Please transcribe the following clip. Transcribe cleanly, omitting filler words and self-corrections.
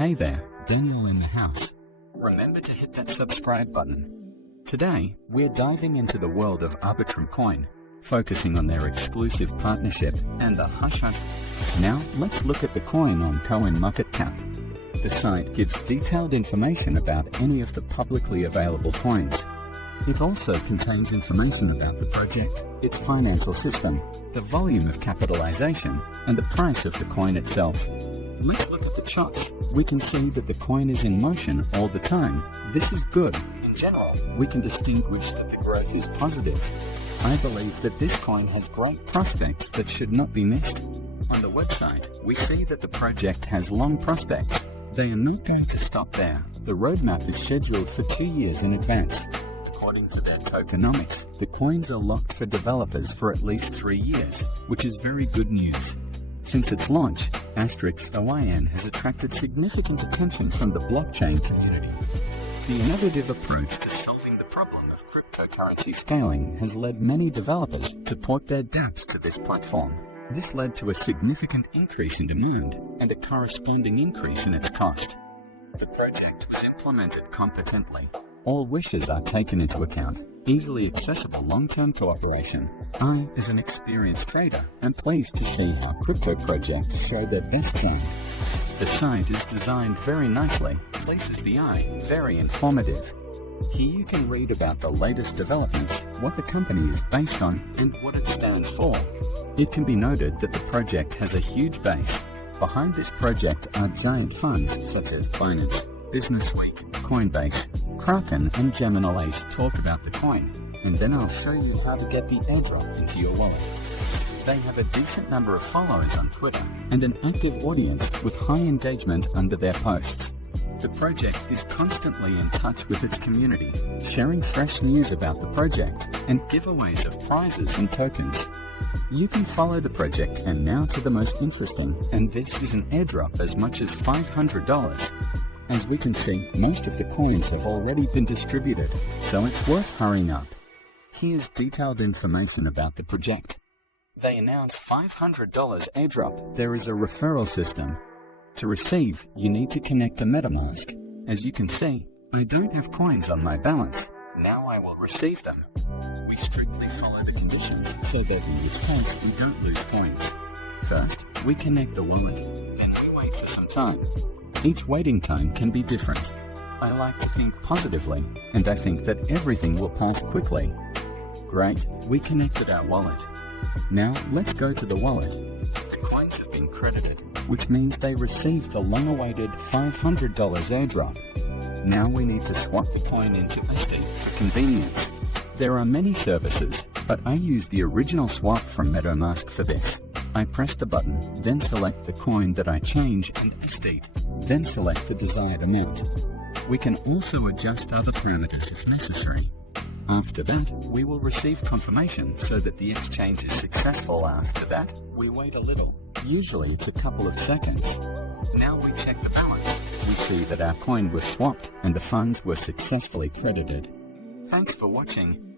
Hey there, Daniel in the house. Remember to hit that subscribe button. Today, we're diving into the world of Arbitrum coin, focusing on their exclusive partnership and the hush-hush. Now, let's look at the coin on CoinMarketCap. The site gives detailed information about any of the publicly available coins. It also contains information about the project, its financial system, the volume of capitalization, and the price of the coin itself. Let's look at the charts. We can see that the coin is in motion all the time. This is good. In general, we can distinguish that the growth is positive. I believe that this coin has great prospects that should not be missed. On the website, we see that the project has long prospects. They are not going to stop there. The roadmap is scheduled for 2 years in advance. According to their tokenomics, the coins are locked for developers for at least 3 years, which is very good news. Since its launch, *OIN has attracted significant attention from the blockchain community. The innovative approach to solving the problem of cryptocurrency scaling has led many developers to port their dApps to this platform. This led to a significant increase in demand and a corresponding increase in its cost. The project was implemented competently. All wishes are taken into account. Easily accessible long-term cooperation. I, as an experienced trader, am pleased to see how crypto projects show their best side. The site is designed very nicely, pleases the eye, very informative. Here you can read about the latest developments, what the company is based on, and what it stands for. It can be noted that the project has a huge base. Behind this project are giant funds such as Binance, Business Week, Coinbase, Kraken, and Gemini Ace talk about the coin, and then I'll show you how to get the airdrop into your wallet. They have a decent number of followers on Twitter and an active audience with high engagement under their posts. The project is constantly in touch with its community, sharing fresh news about the project and giveaways of prizes and tokens. You can follow the project, and now to the most interesting, and this is an airdrop as much as $500. As we can see, most of the coins have already been distributed, so it's worth hurrying up. Here's detailed information about the project. They announce $500 airdrop. There is a referral system. To receive, you need to connect a MetaMask. As you can see, I don't have coins on my balance. Now I will receive them. We strictly follow the conditions so that in each case we don't lose coins. First, we connect the wallet, then we wait for some time. Each waiting time can be different. I like to think positively, and I think that everything will pass quickly. Great, we connected our wallet. Now let's go to the wallet. The coins have been credited, which means they received the long-awaited $500 airdrop. Now we need to swap the coin into USD for convenience. There are many services, but I use the original swap from MetaMask for this. I press the button, then select the coin that I change and estate, then select the desired amount. We can also adjust other parameters if necessary. After that, we will receive confirmation so that the exchange is successful. After that, we wait a little. Usually it's a couple of seconds. Now we check the balance. We see that our coin was swapped and the funds were successfully credited. Thanks for watching.